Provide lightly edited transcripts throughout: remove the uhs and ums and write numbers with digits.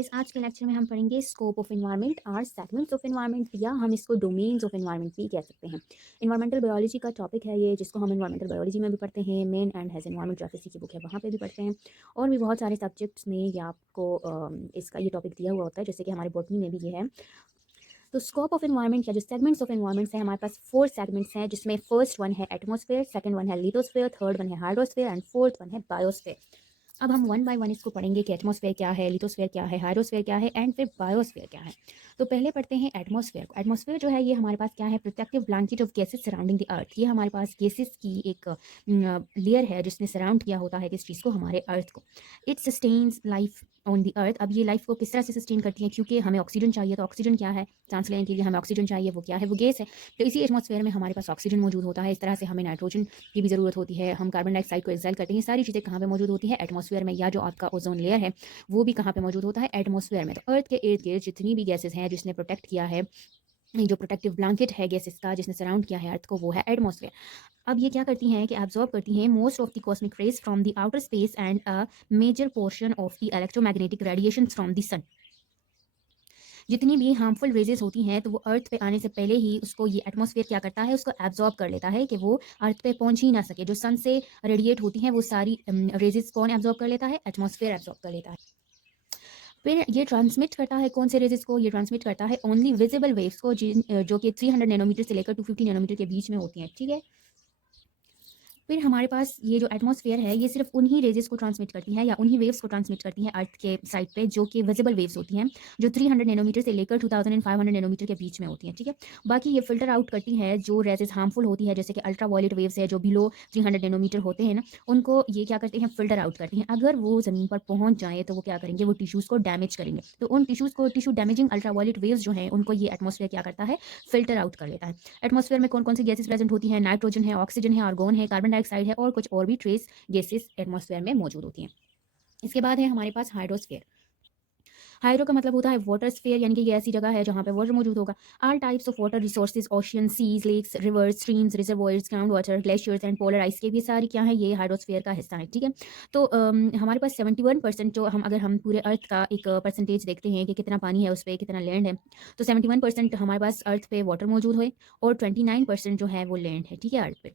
Guys, आज के lecture में हम पढ़ेंगे स्कोप ऑफ एनवायरनमेंट और सेगमेंट्स ऑफ एनवायरनमेंट, या हम इसको डोमेन्स ऑफ एनवायरनमेंट भी कह सकते हैं। एनवायरमेंटल बायोलॉजी का टॉपिक है ये, जिसको हम एनवायरमेंटल बायोलॉजी में भी पढ़ते हैं। Main and has environment geography की बुक है, वहाँ पे भी पढ़ते हैं। और भी बहुत सारे सब्जेक्ट्स में ये आपको इसका ये टॉपिक दिया हुआ होता है, जैसे कि हमारे बॉटनी में भी ये है। तो स्कोप ऑफ एनवायरनमेंट या जो सेगमेंट्स ऑफ एनवायरनमेंट्स है, हमारे पास 4 सेगमेंट्स हैं, जिसमें फर्स्ट वन है एटमॉस्फेयर, सेकंड वन है लिथोस्फेयर, थर्ड वन है हाइड्रोस्फेयर एंड फोर्थ वन है बायोस्फेयर। अब हम वन बाय वन इसको पढ़ेंगे कि एटमॉस्फेयर क्या है, लिथोस्फेयर क्या है, हाइड्रोस्फेयर क्या है एंड फिर बायोस्फेयर क्या है। तो पहले पढ़ते हैं एटमॉस्फेयर को। एटमॉस्फेयर जो है ये हमारे पास क्या है, protective blanket of gases surrounding the earth. ये हमारे पास गैसेस की एक लेयर है जिसने सराउंड किया होता है किस चीज़ को, हमारे अर्थ को। It sustains life on the earth. अब ये लाइफ को किस तरह से सस्टेन करती है, क्योंकि हमें ऑक्सीजन चाहिए। तो ऑक्सीजन क्या है, सांस लेने के लिए हमें ऑक्सीजन चाहिए, वो क्या है, वो गैस है। तो इसी एटमॉस्फेयर में हमारे पास ऑक्सीजन मौजूद होता है। इस तरह से हमें नाइट्रोजन की भी ज़रूरत होती है, हम कार्बन डाइऑक्साइड को एक्सहेल करते हैं। सारी चीज़ें कहाँ पे मौजूद होती है, एटमॉस्फेयर में। या जो आपका ओजोन लेयर है वो भी कहाँ पे मौजूद होता है, एटमॉस्फेयर में। तो अर्थ के इर्द गिर्द जितनी भी गैसेस हैं जिसने प्रोटेक्ट किया है, जो प्रोटेक्टिव ब्लैंकेट है गैसेस का जिसने सराउंड किया है अर्थ को, वो है एटमॉस्फेयर। अब ये क्या करती हैं कि एब्जॉर्ब करती हैं most of the cosmic rays from the outer space and a major portion of the electromagnetic radiation from the sun. जितनी भी हार्मफुल रेजेस होती हैं तो वो अर्थ पे आने से पहले ही उसको ये एटमॉस्फेयर क्या करता है, उसको एब्जॉर्ब कर लेता है कि वो अर्थ पे पहुंच ही ना सके। जो सन से रेडिएट होती हैं वो सारी रेजेस कौन एब्जॉर्ब कर लेता है, एटमॉस्फेयर एब्जॉर्ब कर लेता है। फिर ये ट्रांसमिट करता है कौन से रेजेस को, ये ट्रांसमिट करता है ओनली विजिबल वेव्स को, जो कि 300 नैनोमीटर से लेकर 250 नैनोमीटर के बीच में होती हैं, ठीक है। फिर हमारे पास ये जो एटमॉस्फेयर है ये सिर्फ उन्हीं रेजेस को ट्रांसमिट करती है या उन्हीं वेव्स को ट्रांसमिट करती है अर्थ के साइड पे, जो कि विजिबल वेव्स होती हैं, जो 300 नैनोमीटर से लेकर 2500 नैनोमीटर के बीच में होती हैं, ठीक है। बाकी ये फिल्टर आउट करती है जो रेजेस हार्मफुल होती है, जैसे कि अल्ट्रा वायलेट वेव्स है जो बिलो 300 नैनोमीटर होते हैं ना, उनको ये क्या करते हैं, फिल्टर आउट करते हैं। अगर वो ज़मीन पर पहुंच जाए तो वो क्या करेंगे, वो टिश्यूज़ को डैमेज करेंगे। तो उन टिश्यूज़ को, tissue damaging ultra violet waves जो हैं, उनको ये एटमॉस्फेयर क्या करता है, फिल्टर आउट कर लेता है। एटमॉस्फेयर में कौन कौन सी गैसेस प्रेजेंट होती हैं, नाइट्रोजन है, ऑक्सीजन है, आर्गोन है, कार्बन डाइऑक्साइड है और कुछ और भी ट्रेस गैसेस एटमॉस्फेयर में मौजूद होती हैं। इसके बाद है हमारे पास हाइड्रोस्फेयर। हाइड्रो का मतलब होता है वाटर स्फीयर, यानी कि ये ऐसी जगह है जहाँ पे वाटर मौजूद होगा। All types of water resources, ocean, seas, lakes, rivers, streams, reservoirs, ground water, glaciers and polar ice के भी सारी क्या है, ये हाइड्रोस्फीयर का हिस्सा है, ठीक है। तो हमारे पास 71% जो हम, अगर हम पूरे अर्थ का एक परसेंटेज देखते हैं कि कितना पानी है उस पर, कितना लैंड है, तो 71% हमारे पास अर्थ पे वाटर मौजूद है और 29% जो है वो लैंड है, ठीक है, अर्थ पे।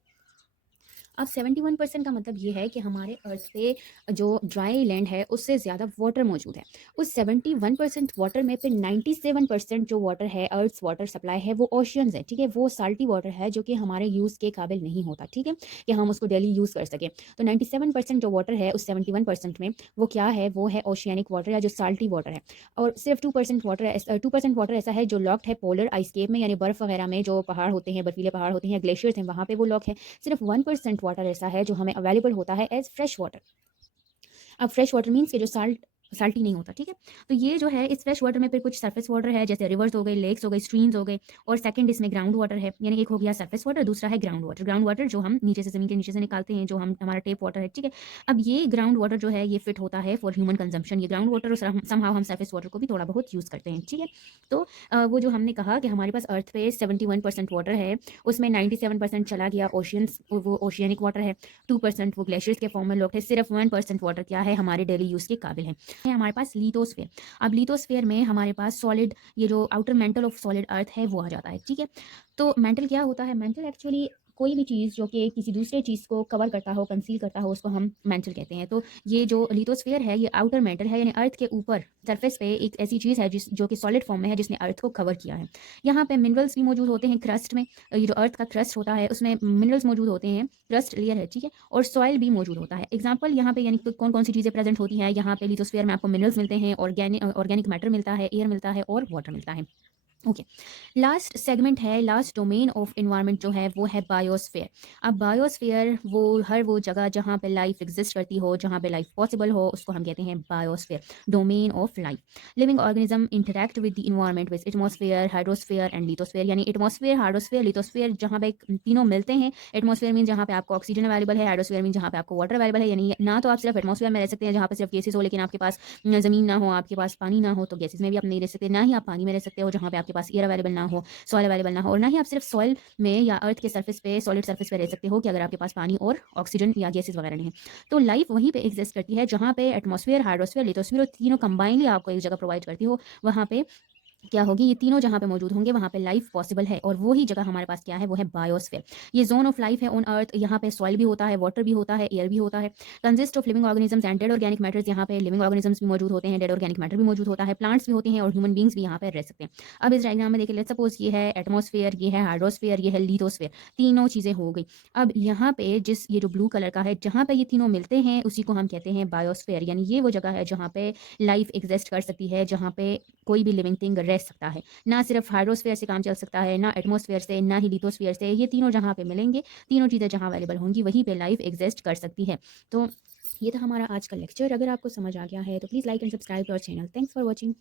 अब 71% का मतलब ये है कि हमारे अर्थ पे जो ड्राई लैंड है उससे ज़्यादा वाटर मौजूद है। उस 71% वाटर में फिर 97% जो वाटर है, अर्थ वाटर सप्लाई है, वो ओशियंस है, ठीक है। वो साल्टी वाटर है जो कि हमारे यूज़ के काबिल नहीं होता, ठीक है, कि हम उसको डेली यूज़ कर सकें। तो 97% जो वाटर है उस 71% में, वो क्या है, वो है ओशियनिक वाटर या जो साल्टी वाटर है। और सिर्फ 2% वाटर 2% वाटर ऐसा है जो लॉक्ड है पोलर आइसकेप में, यानी बर्फ़ वगैरह में जो पहाड़ होते हैं, बर्फीले पहाड़ होते हैं, ग्लेशियर्स हैं, वहाँ पे वो लॉक है। सिर्फ 1% वाटर ऐसा है जो हमें अवेलेबल होता है एज फ्रेश वाटर। अब फ्रेश वाटर मीन्स कि जो साल्टी नहीं होता, ठीक है। तो ये जो है इस फ्रेश वाटर में फिर कुछ सरफेस वाटर है, जैसे रिवर्स हो गए, लेक्स हो गए, स्ट्रीम्स हो गए, और सेकंड इसमें ग्राउंड वाटर है। यानी एक हो गया सरफेस वाटर, दूसरा है ग्राउंड वाटर। ग्राउंड वाटर जो हम नीचे से, ज़मीन के नीचे से निकालते हैं, जो हम, हमारा टेप वाटर है, ठीक है। अब ये ग्राउंड वाटर जो है ये फिट होता है फॉर ह्यूमन कंजम्पशन, ये ग्राउंड वाटर, और समहाउ हम सरफेस वाटर को भी थोड़ा बहुत यूज़ करते हैं, ठीक है। तो वो जो हमने कहा कि हमारे पास अर्थ पे 71% वाटर है, उसमें 97% चला गया ओशियंस, वो ओशियनिक वाटर है, 2% वो ग्लेशियर्स के फॉर्म में लोग थे, सिर्फ 1% वाटर क्या है, हमारे डेली यूज़ के काबिल है हमारे पास लिथोस्फेयर। अब लिथोस्फेयर में हमारे पास सॉलिड, ये जो outer mental of solid earth है वो आ जाता है, ठीक है। तो मेंटल क्या होता है, मेंटल एक्चुअली कोई भी चीज़ जो कि किसी दूसरे चीज़ को कवर करता हो, कंसील करता हो, उसको हम मेंटल कहते हैं। तो ये जो लिथोस्फेयर है ये आउटर मेंटल है, यानी अर्थ के ऊपर सरफेस पे एक ऐसी चीज़ है जो कि सॉलिड फॉर्म में है, जिसने अर्थ को कवर किया है। यहाँ पे मिनरल्स भी मौजूद होते हैं क्रस्ट में, ये जो अर्थ का क्रस्ट होता है उसमें मिनरल्स मौजूद होते हैं, क्रस्ट लेयर है, ठीक है, और सॉइल भी मौजूद होता है। एग्जाम्पल यहाँ पे यानी कौन कौन सी चीज़ें प्रेजेंट होती हैं, यहाँ पे लिथोस्फेयर में आपको मिनरल्स मिलते हैं, ऑर्गेनिक मैटर मिलता है, एयर मिलता है और वाटर मिलता है। ओके, लास्ट सेगमेंट है, लास्ट डोमेन ऑफ इन्वायरमेंट जो है वो है बायोस्फेयर। अब बायोस्फेयर वो जगह जहाँ पे लाइफ एग्जिस्ट करती हो, जहाँ पे लाइफ पॉसिबल हो, उसको हम कहते हैं biosphere, domain of life. Living organism interact with the environment with atmosphere, hydrosphere and lithosphere. यानी एटमॉस्फेयर, हाइड्रोस्फेयर, लिथोस्फेयर जहाँ पे तीनों मिलते हैं। एटमॉस्फेयर मीन जहाँ पे आपको ऑक्सीजन अवेलेबल है, हाइड्रोस्फेयर मीन जहाँ पे आपको वाटर अवेलेबल है। यानी ना तो आप सिर्फ एटमॉस्फेयर में रह सकते हैं जहाँ पे सिर्फ गैसेस हो, लेकिन आपके पास ज़मीन ना हो, आपके पास पानी ना हो, तो गैसेस में भी आप नहीं रह सकते। ना ही आप पानी में रह सकते हो जहाँ पे आपके पास एयर अवेलेबल ना हो, सॉइल अवेलेबल ना हो, और ना ही आप सिर्फ सॉइल में या अर्थ के सर्फेस पे, सॉलिड सर्फेस पे रह सकते हो कि अगर आपके पास पानी और ऑक्सीजन या गैसेस वगैरह नहीं है। तो लाइफ वहीं पे एग्जिस्ट करती है जहाँ पे एटमॉस्फेयर, हाइड्रोस्फीयर, लिथोस्फीयर और तीनों कंबाइनली आपको एक जगह प्रोवाइड करती हो। वहाँ पे क्या होगी, ये तीनों जहाँ पे मौजूद होंगे वहाँ पे लाइफ पॉसिबल है। और वो ही जगह हमारे पास क्या है, वो है बायोस्फीयर। ये जोन ऑफ लाइफ है ऑन अर्थ। यहाँ पे सॉइल भी होता है, वाटर भी होता है, एयर भी होता है। Consist of living organisms and dead organic matters. यहाँ पे लिविंग ऑर्गेनिजम्स भी मौजूद होते हैं, डेड ऑर्गेनिक मैटर भी मौजूद होता है, प्लांट्स भी होते हैं और ह्यूमन बींग्स भी यहाँ पे रह सकते हैं। अब इस डायग्राम में देखिए, लेट्स सपोज ये है एटमॉस्फेयर, ये है हाइड्रोस्फीयर, ये है लिथोस्फीयर। तीनों चीज़ें हो गई। अब यहाँ पे जिस ये जो ब्लू कलर का है, जहाँ पे ये तीनों मिलते हैं उसी को हम कहते हैं बायोस्फीयर। यानी ये वो जगह है जहाँ पे लाइफ एग्जिस्ट कर सकती है, जहाँ पे कोई भी लिविंग थिंग रह सकता है। ना सिर्फ हाइड्रोस्फीयर से काम चल सकता है, ना एटमॉस्फेयर से, ना ही लिथोस्फीयर से। ये तीनों जहाँ पे मिलेंगे, तीनों चीज़ें जहाँ अवेलेबल होंगी, वहीं पे लाइफ एग्जिस्ट कर सकती है। तो ये था हमारा आज का लेक्चर। अगर आपको समझ आ गया है तो please like and subscribe to our channel. Thanks for watching.